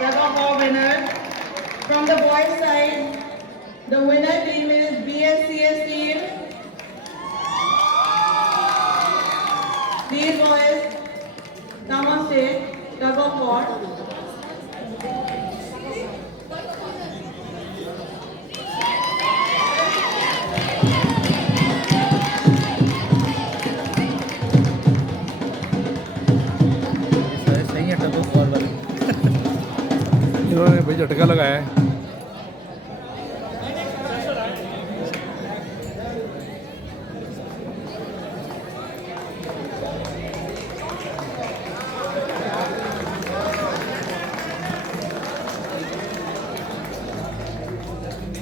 tug of war winners. From the boys' side, the winner team is BSCS team. These boys come on stage, tug of war. इन्होंने भाई झटका लगाया है।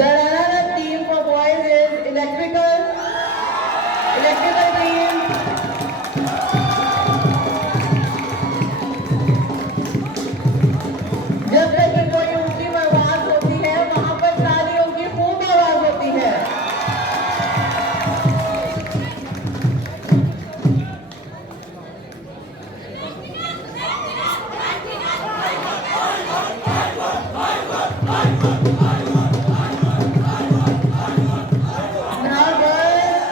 The runner-up team for boys is electrical team. जब तक कि कोई ऊंची आवाज होती है वहां पर तालियों की खूब आवाज होती है। Now girls,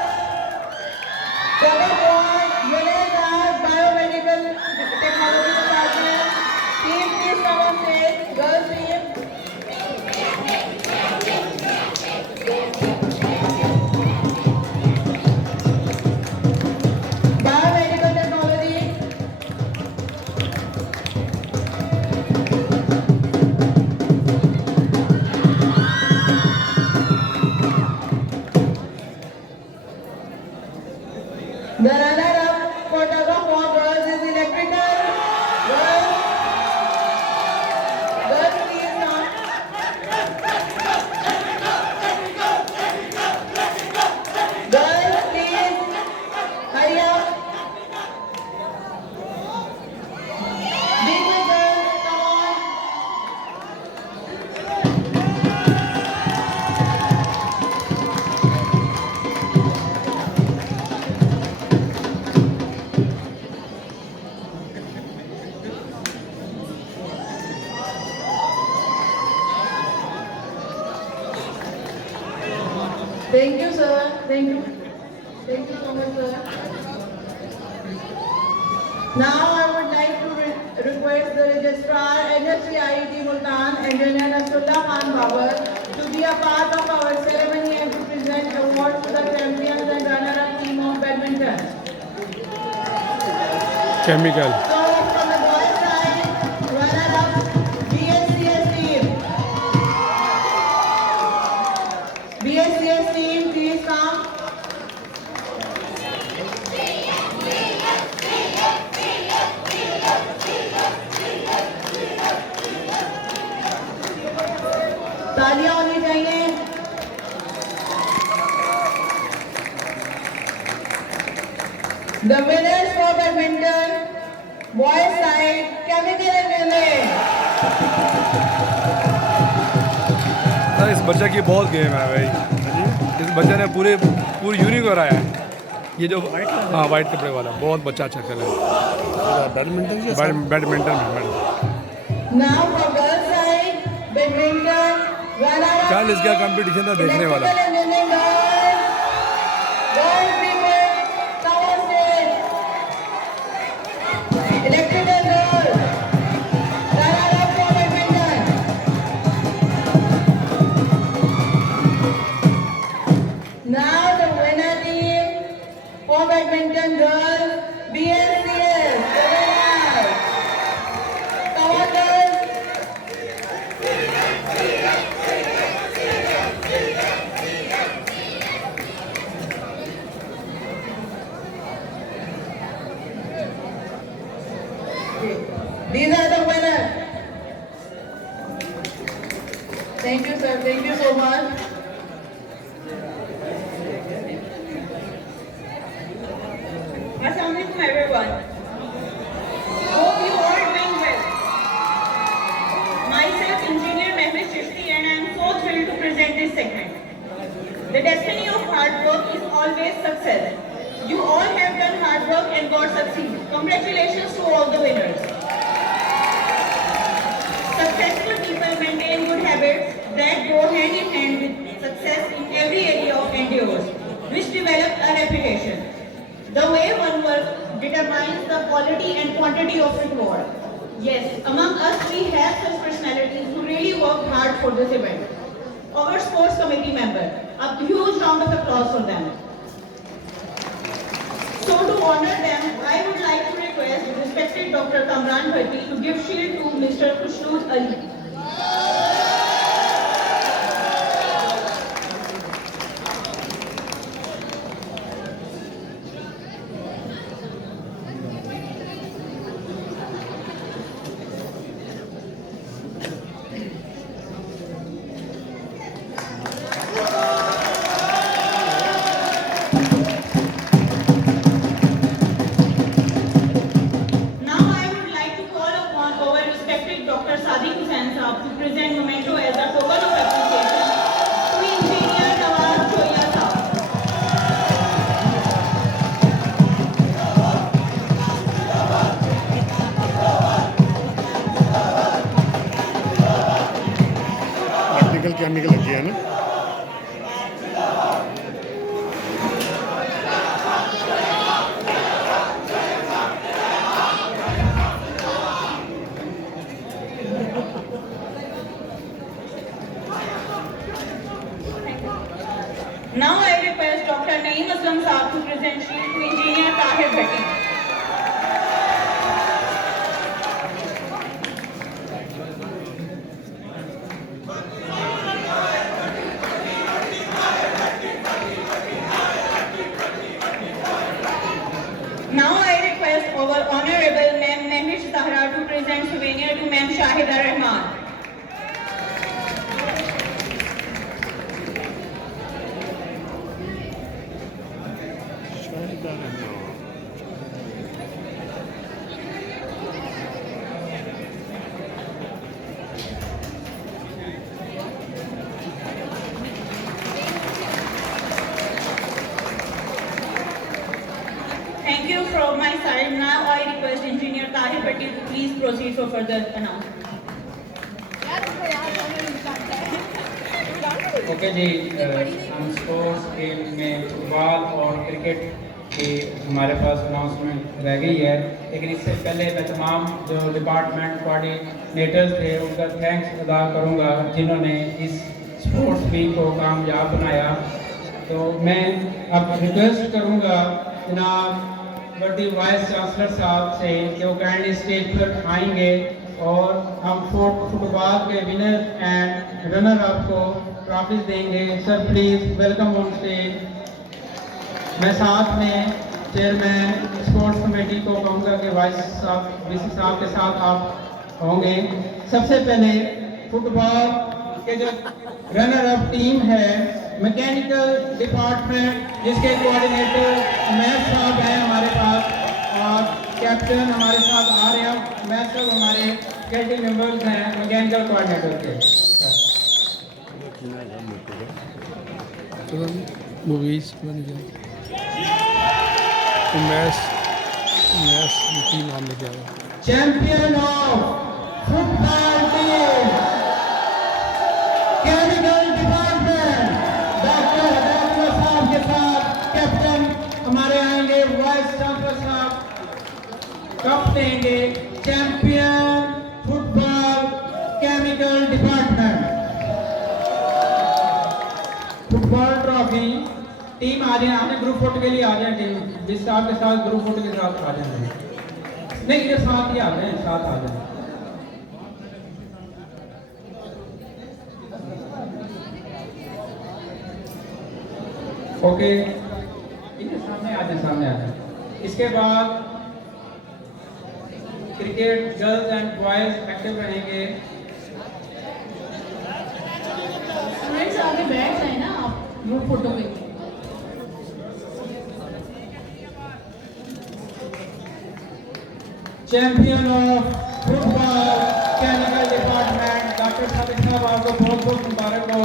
tug of war winners are biomedical technology department. Team please come on stage. Girls team. Biomedical technology. The runner-up for tug of war girls is electrical. Girls, please come. Girls, please hurry up. Be quick, girls. Come on. Thank you, sir. Thank you. Thank you so much, sir. Now I would like to request the registrar, NSC IIT Multan, Engineer Nasrullah Khan Babar, to be a part of our ceremony and to present awards to the champions and runner-up team of badminton. Chemical So from the boys' side, runner-up BSCS team. BSCS team, please come. तालियां होनी चाहिए। The winners for badminton, boys side, chemical engineering. Sir इस बच्चे की बहुत गेम है भाई। इस बच्चे ने पूरी यूनिक कराया है। ये जो हाँ वाइट कपड़े वाला बहुत बच्चा अच्छा खेला है बैडमिंटन में madam. Now for girls side, badminton, runner-up. कल इसका कंपटीशन था देखने वाला। Electrical engineering girls. Girls people, come on stage. Electrical girls, runner-up for badminton. Now the winner team for badminton girls, BSCS. The winners. Come on girls. These are the winners. Thank you, sir. Thank you so much. Assalamualaikum everyone. Hope you all doing well. Myself, Engineer Mehmet Chishti, and I am so thrilled to present this segment. The destiny of hard work is always success. You all have done hard work and got succeed. Congratulations to all the winners. Success that go hand in hand with success in every area of endeavors, which develop a reputation. The way one works determines the quality and quantity of reward. Yes, among us we have such personalities who really work hard for this event. Our sports committee member, a huge round of applause for them. So to honor them, I would like to request respected Dr. Kamran Bhatti to give shield to Mr. Khushnud Ali. Chemical लगी है ना Now I request Dr. Naeem Aslam Saab to present shield to Engineer Tahir Bhatti. Now I request our Honorable Ma'am Mehwish Zahra to present souvenir to Ma'am Shahida Rahman. Thank you from my side. Now I request Engineer Tahir Bhatti to please proceed for further announcement. Okay ji, हम sports game में football और cricket की हमारे पास अनाउंसमेंट रह गई है, लेकिन इससे पहले मैं तमाम जो डिपार्टमेंट कोऑर्डिनेटर्स थे उनका थैंक्स अदा करूंगा जिन्होंने इस स्पोर्ट्स वीक को कामयाब बनाया। तो मैं अब रिक्वेस्ट करूंगा जनाब वर्दी वाइस चांसलर साहब से कि वो काइंडली स्टेज पर आएंगे और हम फुटबॉल के विनर एंड रनर अप को ट्रॉफीज देंगे। Sir please welcome on stage. मैं साथ में चेयरमैन स्पोर्ट्स कमेटी को कहूँगा कि वाइस साहब वीसी साहब के साथ आप होंगे। सबसे पहले फुटबॉल के जो रनर अप टीम है मैकेनिकल डिपार्टमेंट जिसके कोऑर्डिनेटर उमैर साहब हैं हमारे पास और कैप्टन हमारे साथ आ रहे हैं। उमैर साहब हमारे कैटी मेंबर्स हैं मैकेनिकल कोऑर्डिनेटर के। मूवीज की नाम लेके आया champion of football team chemical department doctor Hidayatullah साहब के साथ कैप्टन हमारे आएंगे, वाइस चांसलर साहब कप देंगे। Champion football chemical department football trophy team आ जाए, आपने ग्रुप फोटो के लिए आ जाए। टीम जिस साहब के साथ ग्रुप फोटो के साथ आ जाए, नहीं ये साथ ही आ जाए, साथ आ जाए। ओके इनके सामने आ जाए, सामने आ जाए। इसके बाद cricket girls and boys active रहेंगे। स्टूडेंट्स आगे बैठ जाए ना आप ग्रुप फोटो में। Champion of football chemical department doctor Sadiq साहब आपको बहुत बहुत मुबारक हो।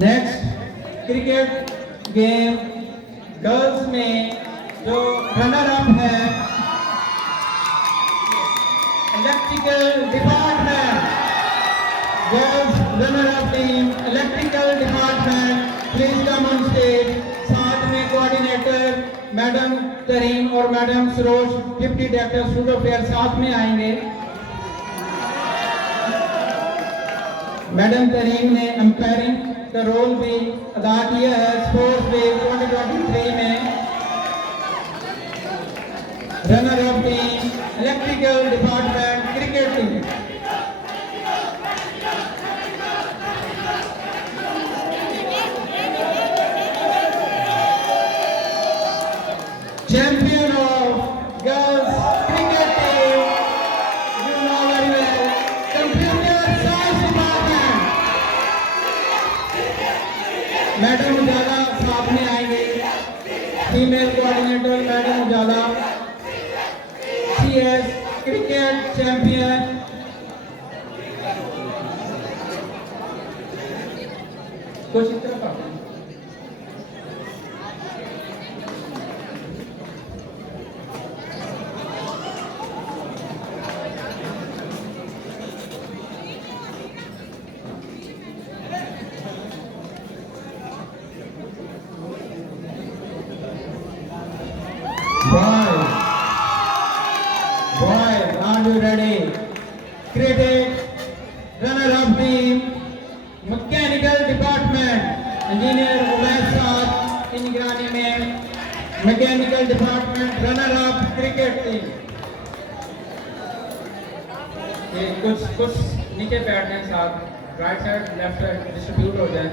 नेक्स्ट क्रिकेट गेम गर्ल्स में जो रनर अप है electrical department. Girls runner-up team, electrical department, please come on stage. साथ में coordinator मैडम तरीम और मैडम Saroj deputy director student affair साथ में आएंगे. मैडम तरीम ने एम्पायरिंग का रोल भी अदा किया है स्पोर्ट्स डे 2023 में. Runner up team electrical department cricket team. Champion of girls cricket team, you know very well, computer science department. Madam Ujala साथ में आएंगे. Female coordinator madam Ujala, CS cricket champion. कुछ इस तरह का Boys, are you ready? Cricket, runner-up team, mechanical department, engineer Umaid साहब की निगरानी में mechanical department, runner-up cricket team. ये कुछ नीचे बैठने हैं साथ, right side, left side distribute हो जाए.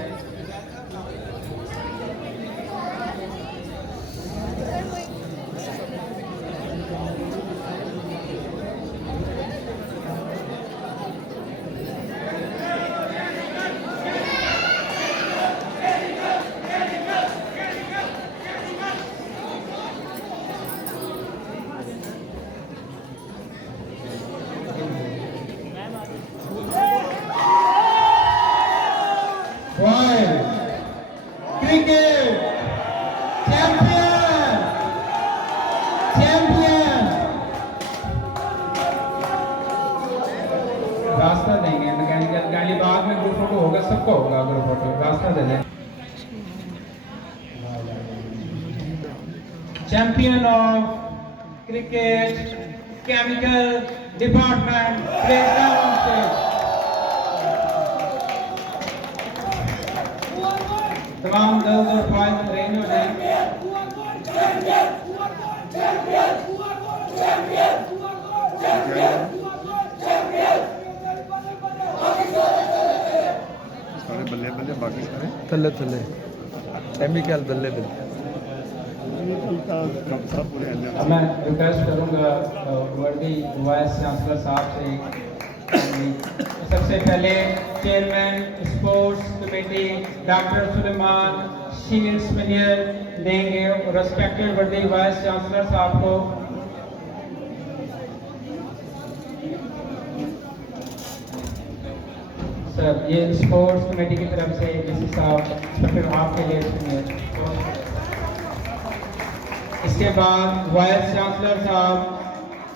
Cricket champion. रास्ता देंगे मैकेनिकल गाड़ी बाद में ग्रुप फोटो होगा, सबको होगा ग्रुप फोटो. रास्ता दे दें. Champion of cricket chemical department please come on stage. तमाम गर्ल्स और बॉयज अरेंज हो जाएं. सारे बल्ले बल्ले बाकी सारे थल्ले थल्ले केमिकल बल्ले बल्ले. कब साहब पूरे अब मैं रिक्वेस्ट करूंगा वर्दी वाइस चांसलर साहब से. सबसे पहले chairman sports committee doctor Suleman shields मिनियर देंगे रेस्पेक्टेड वर्दी वाइस चांसलर साहब को. सर ये स्पोर्ट्स कमेटी की तरफ से डीसी साहब फिर आपके लिए सुनिए. इसके बाद वाइस चांसलर साहब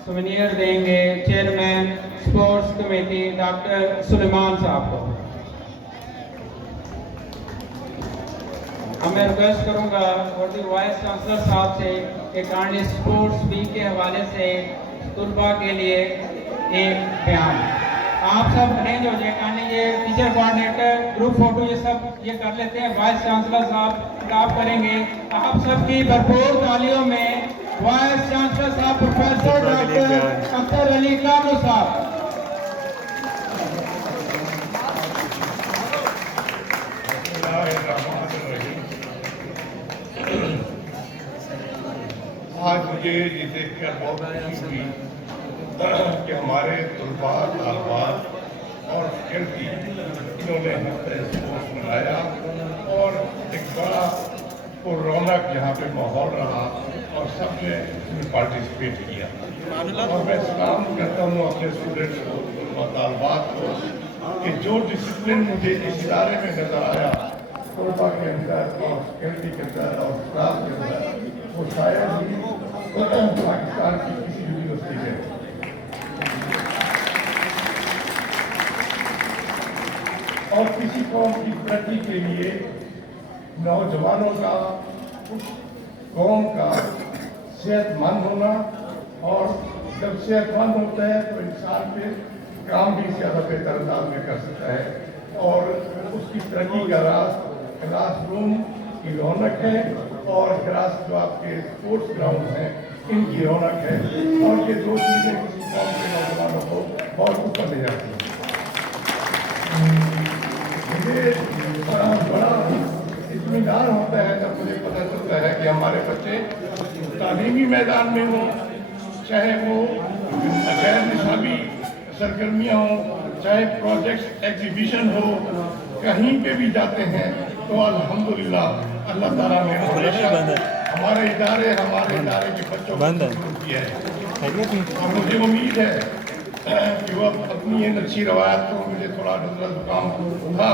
सुवेनियर देंगे chairman sports committee doctor Suleman साहब को. अब मैं रिक्वेस्ट करूंगा वर्दी वाइस चांसलर साहब से कि काइंडली स्पोर्ट्स वीक के हवाले से तुलबा के लिए एक बयान. आप सब अरेंज हो जाए. काइंडली ये टीचर कोऑर्डिनेटर ग्रुप फोटो ये सब ये कर लेते हैं. वाइस चांसलर साहब आप करेंगे. आप सबकी भरपूर तालियों में वाइस चांसलर साहब प्रोफेसर डॉक्टर अख्तर अली कामो साहब. आज मुझे ये देखकर बहुत खुशी हुई कि हमारे तलबा तालबात और फैकल्टी इन्होंने स्पोर्ट्स मनाया और एक बड़ा रौनक यहाँ पे माहौल रहा और सबने इसमें पार्टिसिपेट किया. और मैं सलाम करता हूँ अपने स्टूडेंट्स को और तालबात को कि जो डिसिप्लिन मुझे इस इदारे में नजर आया तलबा के अंदर और फैकल्टी के अंदर और स्टाफ के अंदर वो शायद ही पाकिस्तान की किसी यूनिवर्सिटी में तरक्की के लिए नौजवानों का, कौम का सेहतमंद होना, और जब सेहतमंद होता है तो इंसान फिर काम भी ज़्यादा बेहतर अंदाज में कर सकता है, और उसकी तरक्की का राज क्लास रूम की रौनक है, और क्लास जो आपके स्पोर्ट्स ग्राउंड हैं इनकी रौनक है, और ये दो चीज़ें किसी कौम के नौजवानों को बहुत ऊपर ले जाती हैं। मुझे बड़ा इत्मीनान होता है जब मुझे पता चलता है कि हमारे बच्चे तालीमी मैदान में हों, चाहे वो गैर निसाबी सरगर्मियाँ हों, चाहे प्रोजेक्ट्स एग्जीबिशन हो, कहीं पे भी जाते हैं तो अल्हम्दुलिल्लाह अल्लाह ताला ने हमेशा हमारे इदारे के बच्चों को मदद किया है। और मुझे उम्मीद है कि वो अपनी इन अच्छी रवायत को, मुझे थोड़ा नजला जुकाम था,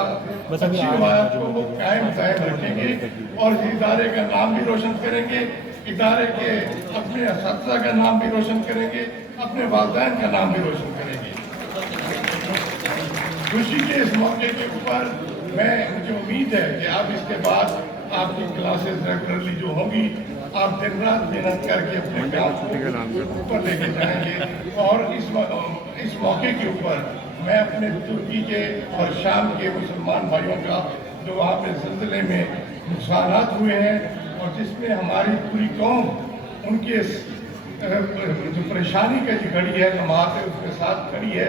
अच्छी रवायत को वो कायम रखेंगे और इस इदारे का नाम भी रोशन करेंगे, इदारे के अपने असातिज़ा का नाम भी रोशन करेंगे, अपने वालिदैन का नाम भी रोशन करेंगे। खुशी के इस मौके के ऊपर मुझे उम्मीद है कि आप इसके बाद आपकी क्लासेस रेगुलरली जो होंगी, आप दिन रात मेहनत करके अपने काम को ऊपर लेके जाएंगे। और इस मौके के ऊपर मैं अपने तुर्की के और शाम के मुसलमान भाइयों का जो वहाँ पे सिलसिले में नुकसानात हुए हैं और जिसमें हमारी पूरी कौम उनके जो परेशानी का जो घड़ी है नमाज है उसके साथ खड़ी है,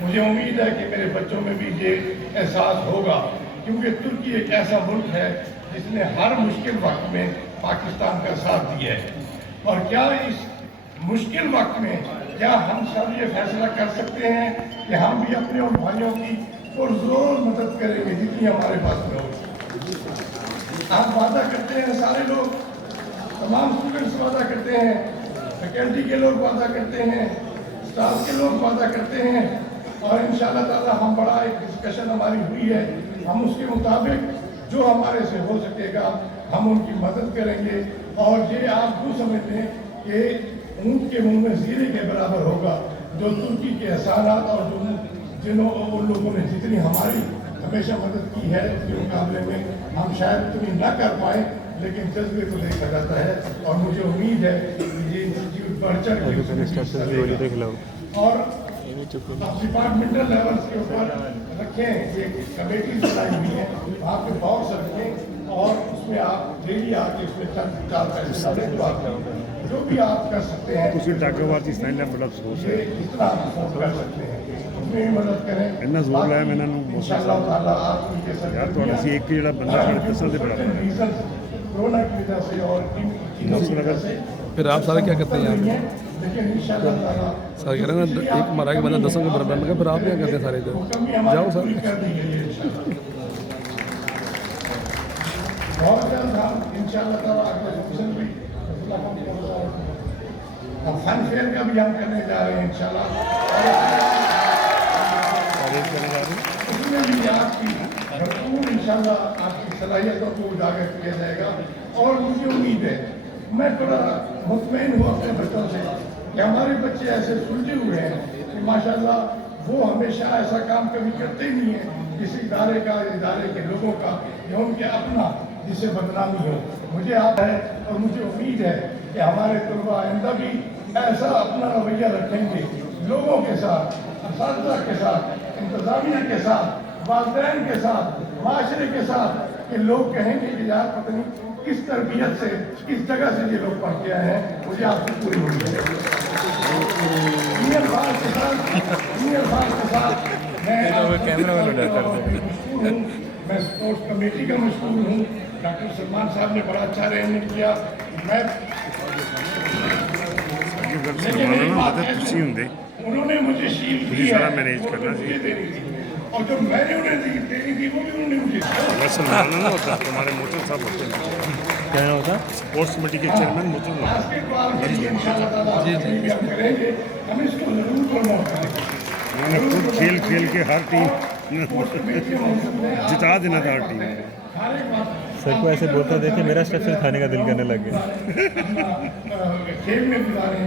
मुझे उम्मीद है कि मेरे बच्चों में भी ये एहसास होगा, क्योंकि तुर्की एक ऐसा मुल्क है जिसने हर मुश्किल वक्त में पाकिस्तान का साथ दिया है। और क्या इस मुश्किल वक्त में क्या हम सब ये फैसला कर सकते हैं कि हम भी अपने उन भाइयों की पुरजोर मदद करेंगे जितनी हमारे पास में हो। आप वादा करते हैं, सारे लोग, तमाम स्टूडेंट्स वादा करते हैं, फैकल्टी के लोग वादा करते हैं, स्टाफ के लोग वादा करते हैं, और इंशाअल्लाह ताला हम बड़ा एक डिस्कशन हमारी हुई है, हम उसके मुताबिक जो हमारे से हो सकेगा हम उनकी मदद करेंगे। और ये आप जो समझ लें कि ऊँट के मुंह में जीरे के बराबर होगा जो तुर्की के एहसानात और उन लोगों ने जितनी हमारी हमेशा मदद की है उसके मुकाबले में हम शायद इतनी न कर पाए, लेकिन जज्बे को देखा जाता है। और मुझे उम्मीद है कि ये इंस्टीट्यूट बढ़ चढ़ के और डिपार्टमेंटल लेवल्स के ऊपर रखें, एक कमेटी बनाई हुई है, वहाँ पे बॉक्स रखें और उसमें आप डेली आके उसमें चार पैसे डालें, तो आप जो भी आप कर सकते हैं ਤੁਸੀਂ ਡਾਕੋਵਾਰ ਦੀ ਸਟਾਈਲ ਹੈ ਬੜਾ ਅਫਸੋਸ ਹੈ जितना आप afford कर सकते हैं उसमें भी मदद करें। ਇੰਨਾ ਜ਼ੋਰ ਲਾਇਆ ਮੈਂ ਇਹਨਾਂ ਨੂੰ इंशाअल्लाह ताला आप उनके साथ ਯਾਰ ਤੁਹਾਡਾ ਸੀ ਇੱਕ ਜਿਹੜਾ ਬੰਦਾ ਸਾਡੇ ਦਸਾਂ ਦੇ ਬਰਾबर ਹੈ कोरोना की वजह से और इन चीज़ों की वजह से फिर आप सारे क्या करते हैं यहाँ पे? लेकिन इंशाअल्लाह ताला सर कह रहे हैं ना एक हमारा एक बंदा 10 के बराबर में, फिर आप क्या करते हैं सारे इधर? जाओ सर। बहुत जल्द हम इंशाअल्लाह ताला अगले फंक्शन भी फन फेयर का भी हम करने जा रहे हैं इंशाअल्लाह। उसमें भी आपकी भरपूर इंशाअल्लाह आपकी सलाहियतों को उजागर किया जाएगा। और मुझे उम्मीद है, मैं थोड़ा मुतमईन हूँ अपने बच्चों से कि हमारे बच्चे ऐसे सुलझे हुए हैं कि माशाअल्लाह वो हमेशा ऐसा काम कभी करते ही नहीं है किसी इदारे के लोगों का या उनके अपना जिससे बदनामी हो। मुझे आता है और मुझे उम्मीद है कि हमारे तलबा आइंदा भी ऐसा अपना रवैया रखेंगे लोगों के साथ, असातिज़ा के साथ, इंतज़ामिया के साथ, वालिदैन के साथ, माशरे के साथ, कि लोग कहेंगे कि यार पता नहीं किस तरबियत से किस जगह से ये लोग पढ़ के आए हैं। मुझे आपसे पूरी उम्मीद है। मैं स्पोर्ट्स कमेटी का मशहूर हूँ। डॉक्टर सलमान साहब ने बड़ा अच्छा अरेंजमेंट किया। मैं ਤੁਸੀਂ ਹੁੰਦੇ उन्होंने मुझे शील ਤੁਸੀਂ ਸਾਰਾ ਮੈਨੇਜ ਕਰਨਾ ਸੀ देनी थी और जो मैंने उन्हें देनी थी वो भी उन्होंने मुझे बस सलमान ना होता हमारे मोटर साहब होते हैं क्या होता? स्पोर्ट्स कमेटी के चेयरमैन मोटर बास्केटबॉल के लिए इंशाअल्लाह ताला भी हम करेंगे। हम इसको जरूर प्रमोट करेंगे। उन्होंने खुद खेल के हर टीम जिता देना था हर टीम सर को ऐसे बोलता देखे मेरा स्ट्रक्चर खाने का दिल करने लग गया। खेल में गुजारे